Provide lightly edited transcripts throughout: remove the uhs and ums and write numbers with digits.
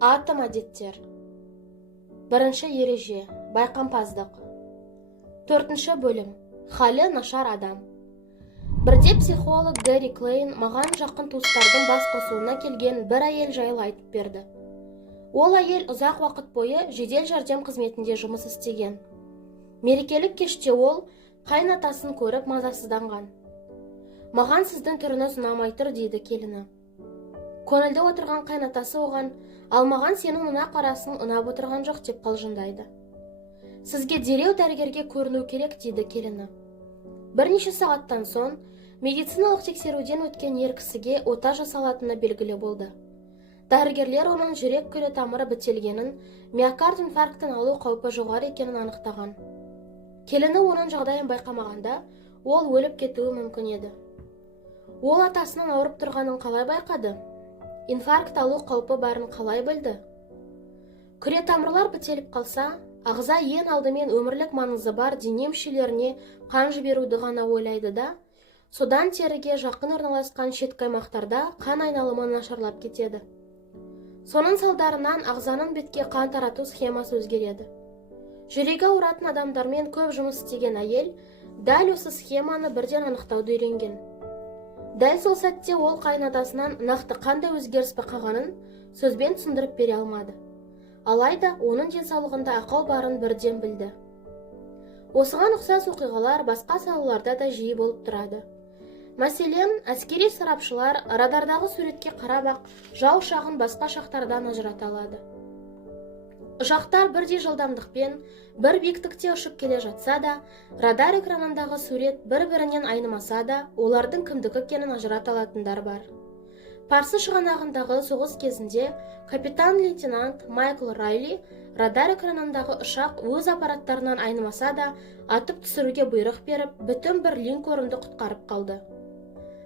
Атом әдеттер. Бірінші ереже, байқампаздық. Төртінші бөлім, халі нашар адам. Бірде психолог Гэри Клейн маған жақын туыстардың бас қосуына келген бір әйел жайлы айтып берді. Ол әйел ұзақ уақыт бойы жедел жәрдем қызметінде жұмыс істеген. Мерекелік кеште ол қайнатасын көріп мазасызданған. Маған сіздің түріңіз ұнамай тұр дейді келіні. Көңілде отырған қайнатасы оған, ал маған сенің мына қарасың ұнап отырған жоқ деп қалжыңдайды. Сізге дереу дәрігерге көріну керек дейді келіні. Бірнеше сағаттан соң медициналық тексеруден өткен ер кісіге ота жасалатыны белгілі болды. Дәрігерлер оның жүрек күре тамыры бітелгенін, миокард инфарктын алу қаупі жоғары екенін анықтаған. Келіні оның жағдайын байқамағанда, ол өліп кетуі мүмкін еді. Ол атасының ауырып тұрғанын қалай байқады? Инфаркт алу қаупі барын қалай білді? Күре тамырлар бітеліп қалса, ағза ең алдымен өмірлік маңызы бар дене мүшелеріне қан жіберуді ғана ойлайды да, содан теріге жақын орналасқан шеткі аймақтарда қан айналымы нашарлап кетеді. Соның салдарынан ағзаның бетке қан тарату схемасы өзгереді. Жүрегі ауыратын адамдармен көп жұмыс істеген әйел дәл осы схеманы бірден анықтауды үйренген. Дәл сол сәтте ол қайнатасынан нақты қандай өзгеріс байқағанын сөзбен түсіндіріп бере алмады. Алайда оның денсаулығында ақау барын бірден білді. Осыған ұқсас оқиғалар басқа салаларда да жиі болып тұрады. Мәселен, әскери сарапшылар радардағы суретке қарап-ақ жау ұшағын басқа ұшақтардан ажырата алады. Ұшақтар бірдей жылдамдықпен бір биіктікте ұшып келе жатса да, радар экранындағы сурет бір-бірінен айнымаса да, олардың кімдікі екенін ажырата алатындар бар. Парсы шығанағындағы соғыс кезінде капитан-лейтенант Майкл Райли радар экранындағы ұшақ өз аппараттарынан айнымаса да, атып түсіруге бұйрық беріп, бүтін бір линкорнды құтқарып қалды.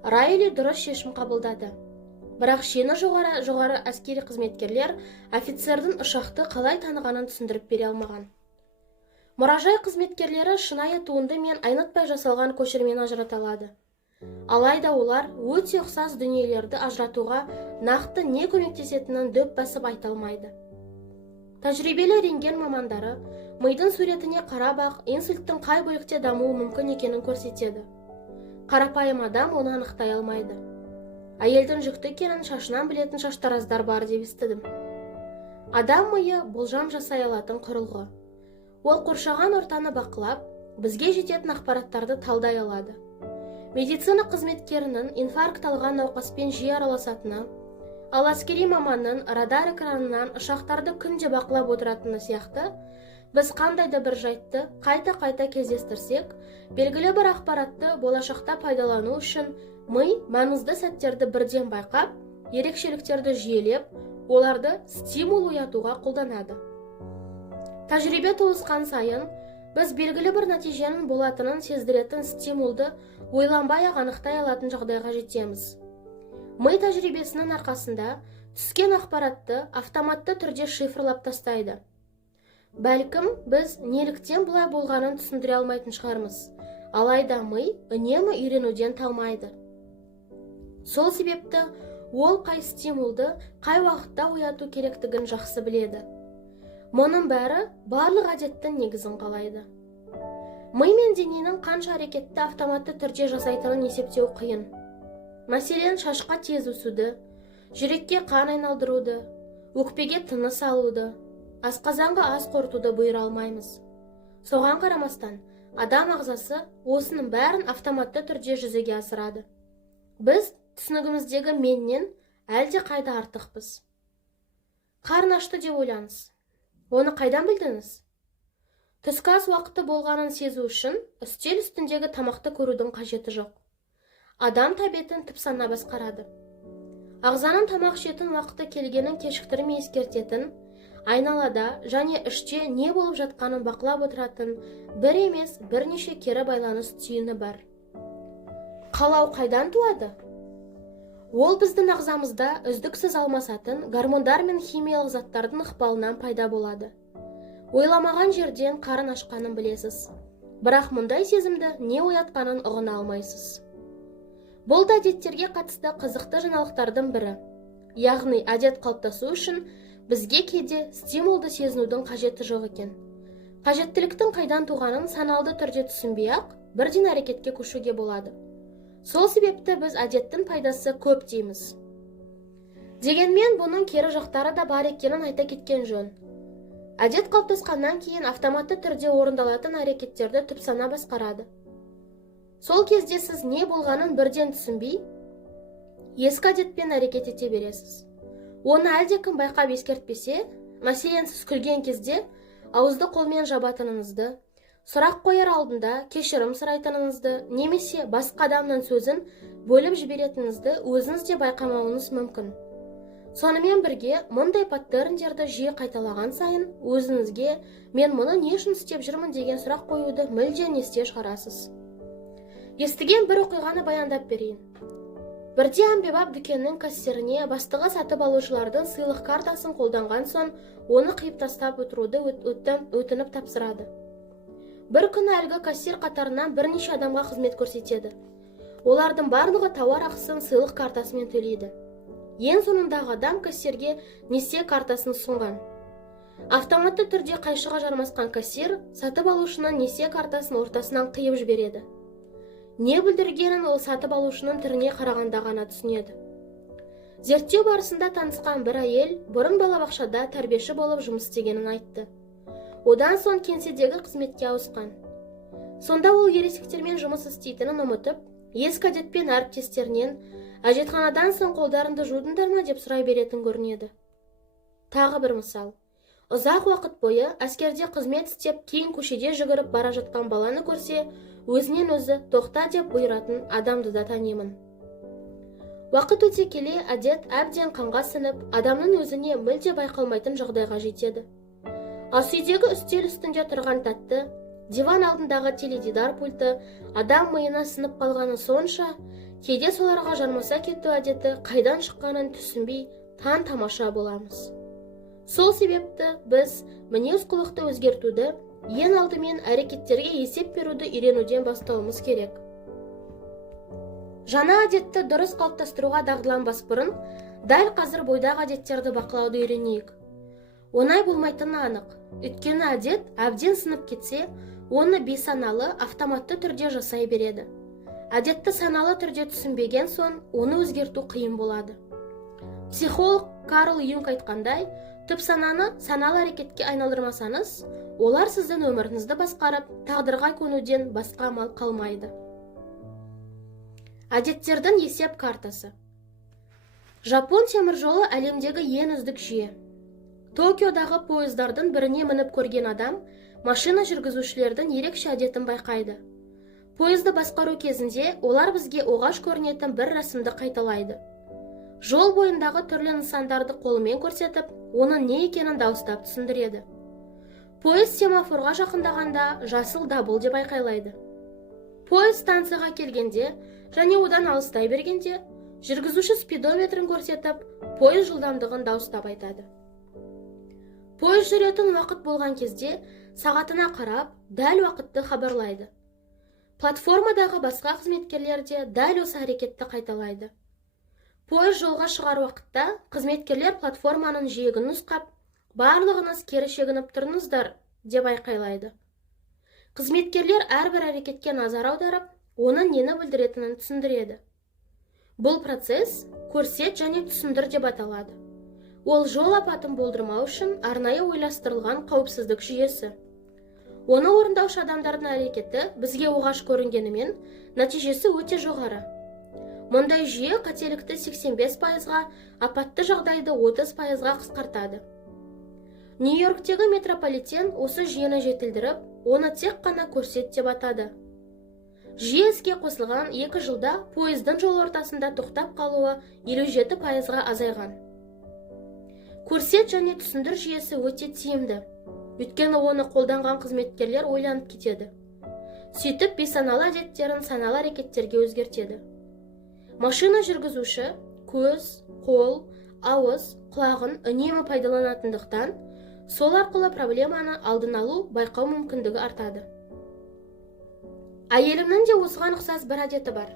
Райли дұрыс шешім қабылдады. Бірақ шені жоғары әскери қызметкерлер офицердің ұшақты қалай танығанын түсіндіріп бере алмаған. Мұражай қызметкерлері шынайы туынды мен айнытпай жасалған көшірмені ажырата алады. Алайда олар өте ұқсас дүниелерді ажыратуға нақты не көмектесетінін дөп басып айта алмайды. Тәжірибелі рентген мамандары мидың суретіне қарап-ақ инсульттың қай бөлікте дамуы мүмкін екенін көрсетеді. Қарапайым адам оны анықтай алмайды. Әйелдің жүкті екенін шашынан білетін шаштараздар бар деп естідім. Адам миы болжам жасай алатын құрылғы. Ол қоршаған ортаны бақылап, бізге жететін ақпараттарды талдай алады. Медицина қызметкерінің инфаркт алған науқаспен жиі араласатыны, ал әскери маманның радар экранынан ұшақтарды күнде бақылап отыратыны сияқты, біз қандайда бір жайтты қайта-қайта кездестірсек, белгілі бір ақпаратты болашақта пайдалану үшін ми маңызды сәттерді бірден байқап, ерекшеліктерді жүйелеп, оларды стимул оятуға қолданады. Тәжірибе толысқан сайын, біз белгілі бір нәтиженің болатынын сездіретін стимулды ойланбай-ақ анықтай алатын жағдайға жетеміз. Ми тәжірибесінің арқасында түскен ақпаратты автоматты түрде шифрлап тастайды. Бәлкім, біз неліктен бұлай болғанын түсіндіре алмайтын шығармыз. Алайда ми үнемі үйренуден талмайды. Сол себепті ол қай стимулды қай уақытта ояту керектігін жақсы біледі. Мұның бәрі барлық әдеттің негізін қалайды. Ми мен дененің қанша әрекетті автоматты түрде жасайтынын есептеу қиын. Мәселен, шашқа тез өсуді, жүрекке қан айналдыруды, өкпеге тыныс алуды, асқазанға ас қорытуды бұйыра алмаймыз. Соған қарамастан, адам ағзасы осының бәрін автоматты түрде жүзеге асырады. Біз түсінігіміздегі меннен әлде қайда артықпыз. Қарны ашты деп ойлаңыз. Оны қайдан білдіңіз? Түскі ас уақыты болғанын сезу үшін үстел үстіндегі тамақты көрудің қажеті жоқ. Адам тәбетін тіпсана басқарады. Ағзаның тамақ жейтін уақыты келгенін кешіктірмей ескертетін, айналада және іште не болып жатқанын бақылап отыратын бір емес бірнеше кері байланыс түйіні бар. Қалау қайдан туады? Ол біздің ағзамызда үздіксіз алмасатын гормондар мен химиялық заттардың ықпалынан пайда болады. Ойламаған жерден қарын ашқанын білесіз. Бірақ мұндай сезімді не оятқанын ұғына алмайсыз. Бұл да әдеттерге қатысты қызықты жаңалықтардың бірі. Яғни әдет қалыптасу үшін бізге кейде стимулды сезінудің қажеті жоқ екен. Қажеттіліктің қайдан туғанын саналды түрде түсінбей-ақ бірден әрекетке көшуге болады. Сол себепті біз әдеттің пайдасы көп дейміз. Дегенмен бұның кері жақтары да бар екенін айта кеткен жөн. Әдет қалыптасқаннан кейін автоматты түрде орындалатын әрекеттерді түп сана басқарады. Сол кезде сіз не болғанын бірден түсінбей, ескі әдетпен әрекет ете бересіз. Оны әлдекім байқап ескертпесе, мәселен сіз күлген кезде ауызды қолмен жабатыныңызды, сұрақ қояр алдында кешірім сұрайтыныңызды, немесе басқа адамның сөзін бөліп жіберетініңізді өзіңіз де байқамауыңыз мүмкін. Сонымен бірге, мұндай паттерндерді жиі қайталаған сайын, өзіңізге мен мұны не үшін істеп жүрмін деген сұрақ қоюды мүлдем естен шығарасыз. Естіген бір оқиғаны баяндап берейін. Бірде әмбебап дүкеннің кассиріне бастығы сатып алушылардың сыйлық картасын қолданған соң, оны қиып тастап отыруды өтініп тапсырады. Бір күні әлгі кассир қатарынан бірнеше адамға қызмет көрсетеді. Олардың барлығы тауар ақысын сыйлық картасымен төлейді. Ең соңындағы адам кассирге несие картасын ұсынған. Автоматты түрде қайшыға жармасқан кассир сатып алушының несие картасын ортасынан қиып жібереді. Не білдіргенін ол сатып алушының түріне қарағанда ғана түсінеді. Зерттеу барысында танысқан бір әйел бұрын балабақшада тәрбиеші болып жұмыс істегенін айтты. Одан соң кеңседегі қызметке ауысқан. Сонда ол ересектермен жұмыс істейтінін ұмытып, ескі әдетпен әріптестерінен әжетханадан соң қолдарыңды жудыңдар ма деп сұрай беретін көрінеді. Тағы бір мысал. Ұзақ уақыт бойы әскерде қызмет істеп, кейін көшеде жүгіріп бара жатқан баланы көрсе, өзінен өзі тоқта деп бұйыратын адамды да танимын. Уақыт өте келе әдет әбден қанға сіңіп, адамның өзіне мүлде байқалмайтын жағдайға жетеді. Асүйдегі үстел үстінде тұрған тәтті, диван алдындағы теледидар пульті адам миына сынып қалғаны сонша, кейде соларға жармаса кету әдеті қайдан шыққанын түсінбей таң-тамаша боламыз. Сол себепті біз мінез құлықты өзгертуді, ең алдымен әрекеттерге есеп беруді үйренуден бастауымыз керек. Жаңа әдетті дұрыс қалыптастыруға дағдыланбас бұрын, дәл қазір бойдағы әдеттерді бақылауды үйренейік. Оңай болмайтыны анық. Өйткені әдет әбден сынып кетсе, оны бейсаналы автоматты түрде жасай береді. Әдетті саналы түрде түсінбеген соң, оны өзгерту қиын болады. Психолог Карл Юнг айтқандай, түп сананы саналы әрекетке айналдырмасаңыз, олар сіздің өміріңізді басқарып, тағдырға көнуден басқа амал қалмайды. Әдеттердің есеп картасы. Жапон темір жолы әлемдегі ең үздік жүйе. Токиодағы пойыздардың біріне мініп көрген адам, машина жүргізушілердің ерекше әдетін байқайды. Пойызды басқару кезінде олар бізге оғаш көрінетін бір рәсімді қайталайды. Жол бойындағы түрлі нысандарды қолымен көрсетіп, оның не екенін дауыстап түсіндіреді. Пойыз семафорға жақындағанда жасыл дабыл деп айқайлайды. Пойыз станцияға келгенде және одан алыстай бергенде, жүргізуші спидометрін көрсетіп, пойыз жылдамдығын дауыстап айтады. Пойыз жүретін уақыт болған кезде сағатына қарап, дәл уақытты хабарлайды. Платформадағы басқа қызметкерлер де дәл осы әрекетті қайталайды. Пойыз жолға шығар уақытта қызметкерлер платформаның жиегін нұсқап, барлығыңыз кері шегініп тұрыңыздар деп айқайлайды. Қызметкерлер әрбір әрекетке назар аударып, оның нені білдіретінін түсіндіреді. Бұл процесс көрсет және түсіндір деп аталады. Ол жол апатын болдырмау үшін арнайы ойластырылған қауіпсіздік жүйесі. Оны орындаушы адамдардың әрекеті бізге оғаш көрінгенімен, нәтижесі өте жоғары. Мұндай жүйе қателікті 85%-ға, апатты жағдайды 30%-ға қысқартады. Нью-Йорктегі метрополитен осы жүйені жетілдіріп, оны тек қана көрсет деп атады. Жүйе іске қосылған 2 жылда пойыздың жол ортасында тоқтап қалуы 57%-ға азайған. Көрсет және түсіндір жүйесі өте тиімді. Өйткені оны қолданған қызметкерлер ойланып кетеді. Сөйтіп бейсаналы әдеттерін саналы әрекеттерге өзгертеді. Машина жүргізуші көз, қол, ауыз, құлағын үнемі пайдаланатындықтан, сол арқылы проблеманы алдын алу, байқау мүмкіндігі артады. Әйелімнің де осыған ұқсас бір әдеті бар.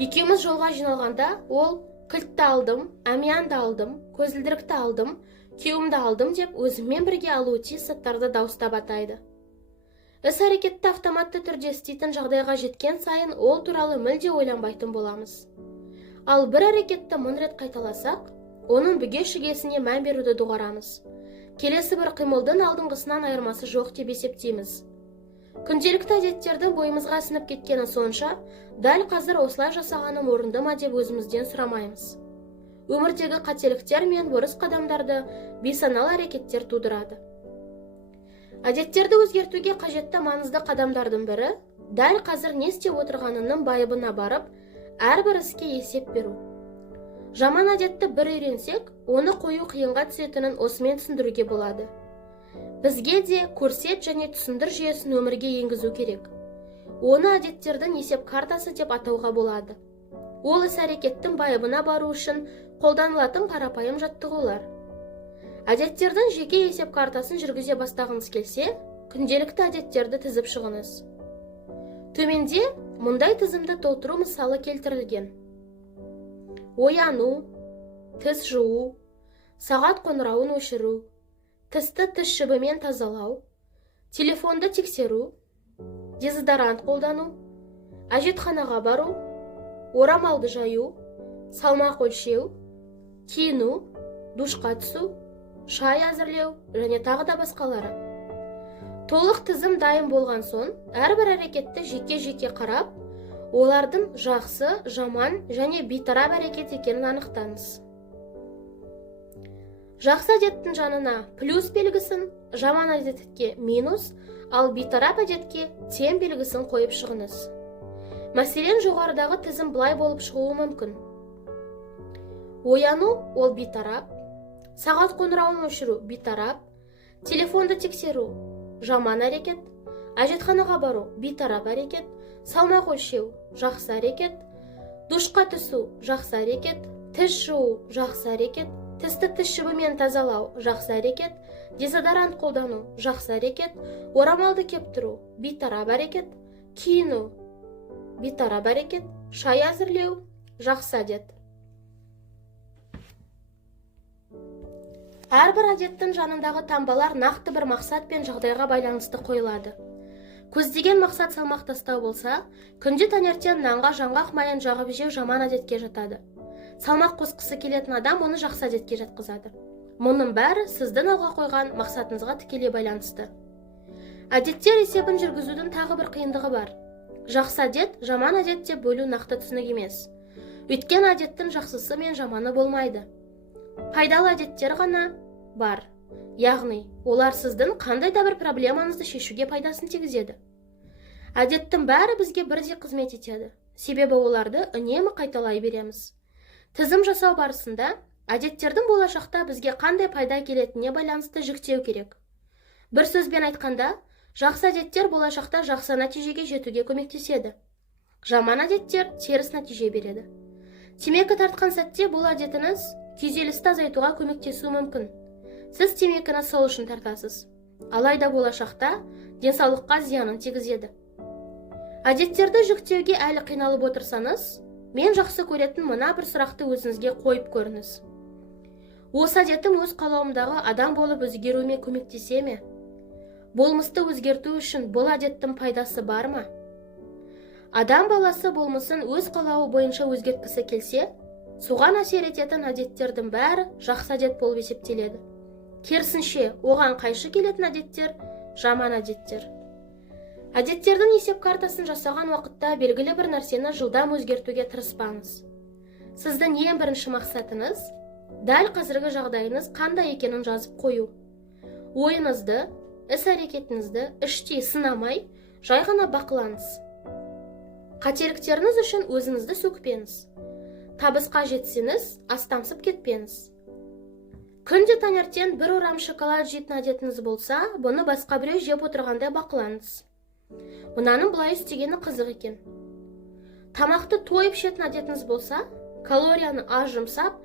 Екеуміз жолға жиналғанда, ол кілтті алдым, әмиянды алдым, көзілдірікті алдым, күйеуімді алдым деп өзіммен бірге алуы тиіс заттарды дауыстап атайды. Іс-әрекетті автоматты түрде істейтін жағдайға жеткен сайын ол туралы мүлде ойланбайтын боламыз. Ал бір әрекетті 1000 рет қайталасақ, оның бүге-шігесіне мән беруді доғарамыз. Келесі бір қимылдың алдыңғысынан айырмасы жоқ деп есептейміз. Күнделікті әдеттердің бойымызға сіңіп кеткені сонша, дәл қазір осылай жасағаным орынды ма деп өзімізден сұрамаймыз. Өмірдегі қателіктер мен бұрыс қадамдарды бейсаналы әрекеттер тудырады. Әдеттерді өзгертуге қажетті маңызды қадамдардың бірі, дәл қазір не істеп отырғанының байыбына барып, әрбір іске есеп беру. Жаман әдетті бір үйренсек, оны қою қиынға түсетінін осымен түсіндіруге болады. Бізге де көрсет және түсіндір жүйесін өмірге енгізу керек. Оны әдеттердің есеп картасы деп атауға болады. Ол іс-әрекеттің байыбына бару үшін қолданылатын қарапайым жаттығулар. Әдеттердің жеке есеп картасын жүргізе бастағыңыз келсе, күнделікті әдеттерді тізіп шығыңыз. Төменде мұндай тізімді толтыру мысалы келтірілген. Ояну, тіс жуу, сағат қоңырауын өшіру, тісті тіс жібімен тазалау, телефонды тексеру, дезодорант қолдану, әжетханаға бару, орамалды жаю, салмақ өлшеу, киіну, душқа түсу, шай әзірлеу және тағы да басқалары. Толық тізім дайын болған соң, әрбір әрекетті жеке-жеке қарап, олардың жақсы, жаман және бейтарап әрекет екенін анықтаңыз. Жақсы әдеттің жанына плюс белгісін, жаман әдетке минус, ал бейтарап әдетке тең белгісін қойып шығыңыз. Мәселен, жоғарыдағы тізім былай болып шығуы мүмкін. Ояну ол бейтарап, сағат қоңырауын өшіру бейтарап, телефонды тексеру жаман әрекет, әжетханаға бару бейтарап әрекет, салмақ өлшеу жақсы әрекет, душқа түсу жақсы әрекет, тіс жуу жақсы әрекет, тісті тіс жібімен тазалау жақсы әрекет, дезодорант қолдану жақсы әрекет, орамалды кептіру бейтарап әрекет, киіну бейтарап әрекет, шай әзірлеу жақсы әдет. Әрбір әдеттің жанындағы таңбалар нақты бір мақсат пен жағдайға байланысты қойылады. Көздеген мақсат салмақ тастау болса, күнде таңертең нанға жаңғақ майын жағып жеу жаман әдетке жатады. Салмақ қосқысы келетін адам оны жақсы әдетке жатқызады. Мұның бәрі сіздің алға қойған мақсатыңызға тікелей байланысты. Әдеттер есебін жүргізудің тағы бір қиындығы бар. Жақсы әдет, жаман әдет деп бөлу нақты түсінік емес. Өйткені әдеттің жақсысы мен жаманы болмайды. Пайдалы әдеттер ғана бар. Яғни, олар сіздің қандай да бір проблемаңызды шешуге пайдасын тигізеді. Әдеттің бәрі бізге бірдей қызмет етеді. Себебі оларды үнемі қайталай береміз. Тізім жасау барысында, әдеттердің болашақта бізге қандай пайда келетініне байланысты жіктеу керек. Бір сөзбен айтқанда, жақсы әдеттер болашақта жақсы нәтижеге жетуге көмектеседі. Жаман әдеттер теріс нәтиже береді. Темекі тартқан сәтте бұл әдетіңіз күйзелісті азайтуға көмектесуі мүмкін. Сіз темекіні сол үшін тартасыз. Алайда болашақта денсаулыққа зиянын тигізеді. Әдеттерді жүктеуге әлі қиналып отырсаңыз, мен жақсы көретін мына бір сұрақты өзіңізге қойып көріңіз. Осы әдетім өз қалауымдағы адам болып өзгеруіме көмектесе ме? Болмысты өзгерту үшін бұл әдеттің пайдасы бар ма? Адам баласы болмысын өз қалауы бойынша өзгерткісі келсе, соған әсер ететін әдеттердің бәрі жақсы әдет болып есептеледі. Керісінше, оған қайшы келетін әдеттер жаман әдеттер. Әдеттердің есеп картасын жасаған уақытта белгілі бір нәрсені жылдам өзгертуге тырыспаңыз. Сіздің ең бірінші мақсатыңыз дәл қазіргі жағдайыңыз қандай екенін жазып қою. Ойыңызды, іс-әрекетіңізді іштей сынамай, жай ғана бақылаңыз. Қателіктеріңіз үшін өзіңізді сөкпеңіз. Табысқа жетсеңіз, астамсып кетпеңіз. Күнде таңертең бір орам шоколад жейтін әдетіңіз болса, бұны басқа біреу жеп отырғандай бақылаңыз. Мынаның бұлай істегені қызық екен. Тамақты тойып ішетін әдетіңіз болса, калорияны аз жұмсап,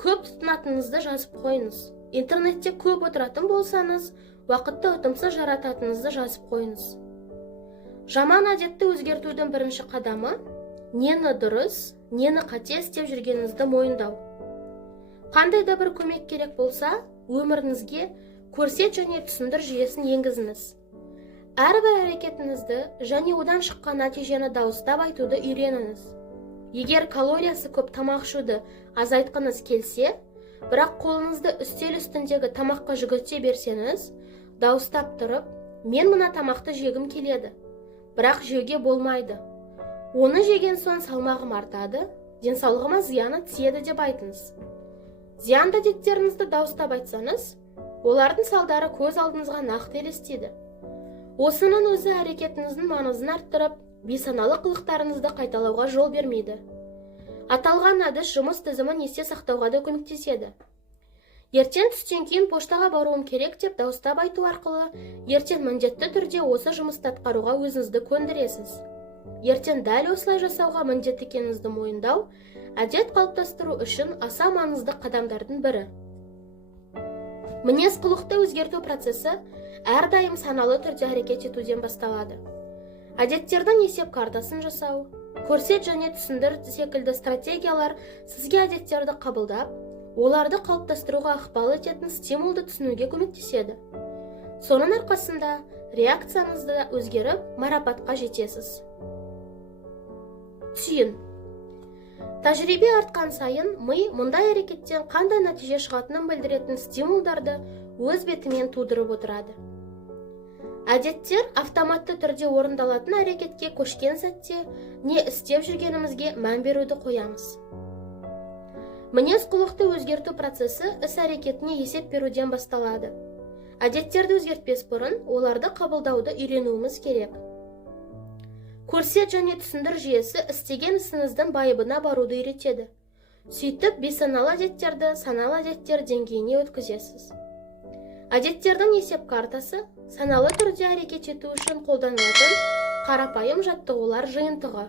көп тұтынатыныңызды жазып қойыңыз. Интернетте көп отыратын болсаңыз, уақытты ұтымсыз жарататыныңызды жазып қойыңыз. Жаман әдетті өзгертудің бірінші қадамы нені дұрыс, нені қате істеп жүргеніңізді мойындау. Қандай да бір көмек керек болса, өміріңізге көрсет және түсіндір жүйесін енгізіңіз. Әрбір әрекетіңізді және одан шыққан нәтижені дауыстап айтуды үйреніңіз. Егер калориясы көп тамақ ішуді азайтқыңыз келсе, бірақ қолыңызды үстел үстіндегі тамаққа жүгірте берсеңіз, дауыстап тұрып, мен мына тамақты жегім келеді, бірақ жеуге болмайды. Оны жеген соң салмағым артады, денсаулығыма зияны тиеді деп айтыңыз. Зиянды әдеттеріңізді дауыстап айтсаңыз, олардың салдары көз алдыңызға нақты елестейді. Осының өзі әрекетіңіздің маңызын арттырып, бейсаналы қылықтарыңызды қайталауға жол бермейді. Аталған әдіс жұмыс тізімін есте сақтауға да көмектеседі. Ертең түстен кейін поштаға баруым керек деп дауыстап айту арқылы, ертең міндетті түрде осы жұмысты атқаруға өзіңізді көндіресіз. Ертең дәл осылай жасауға міндетті екеніңізді мойындау, әдет қалыптастыру үшін аса маңызды қадамдардың бірі. Мінез-құлықты өзгерту процесі әрдайым саналы түрде әрекет етуден басталады. Әдеттердің есеп картасын жасау, көрсет және түсіндір секілді стратегиялар сізге әдеттерді қабылдап, оларды қалыптастыруға ықпал ететін стимулды түсінуге көмектеседі. Соның арқасында реакцияңызды өзгеріп, марапатқа жетесіз. Түйін. Тәжірибе артқан сайын, ми мұндай әрекеттен қандай нәтиже шығатынын білдіретін стимулдарды өз бетімен тудырып отырады. Әдеттер автоматты түрде орындалатын әрекетке көшкен сәтте не істеп жүргенімізге мән беруді қоямыз. Мінез-құлықты өзгерту процесі іс-әрекетіне есеп беруден басталады. Әдеттерді өзгертпес бұрын, оларды қабылдауды үйренуіміз керек. Көрсет және түсіндір жүйесі істеген ісіңіздің байыбына баруды үйретеді. Сөйтіп, бейсаналы әдеттерді саналы әдеттер деңгейіне өткізесіз. Әдеттердің есеп картасы саналы түрде әрекет ету үшін қолданылатын қарапайым жаттығулар жиынтығы.